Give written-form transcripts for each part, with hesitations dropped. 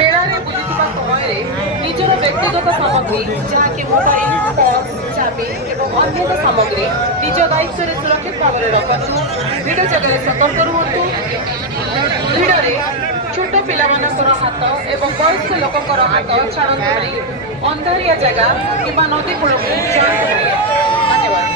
मेलारे बुलुवा समय निजर व्यक्तिगत सामग्री जहाँकि मोबाइल पर्स चाबी और अन्य सामग्री निज दायित्व में सुरक्षित भाव में रखु। भिड़ जगह सतर्क रुहतु। भिड़ छोट पिला हाथ एवं वयस्क लोकर हाथ छाड़ू नहीं। अंधारिया जगह कि नदी कूल को जातु नहीं। धन्यवाद।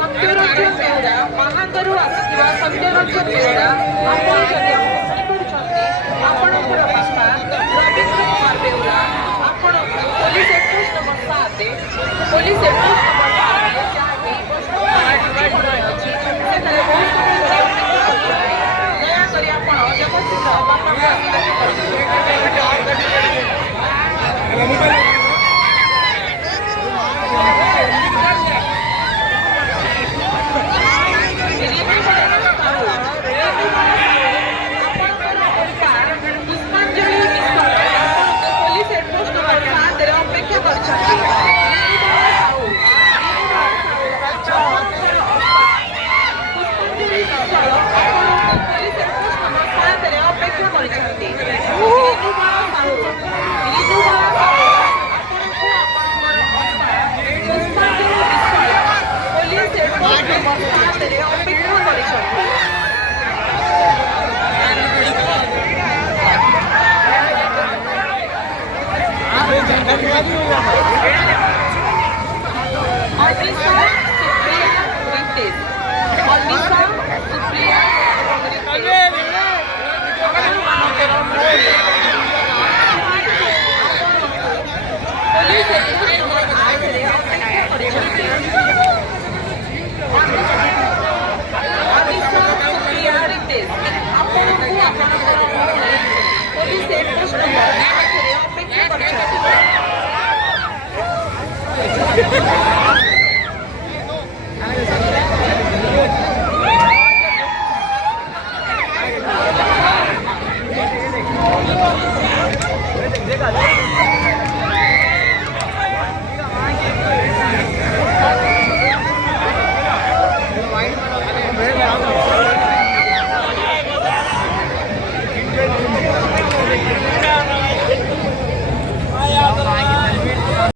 सत्यरंजन बेहरा महांदरू आसिथिबा सत्यरंजन बेहरा आपण जदि शुणिपारुछन्ति आपणकर बापा रवींद्र कुमार बेहरा आपण पुलिस हेडपोस्ट नंबर 7 पुलिस हेडपोस्ट नंबर 7 जहाँकि अछि सेठारे बहुत दयाकरी आपण जगतसिंह बापा Supriya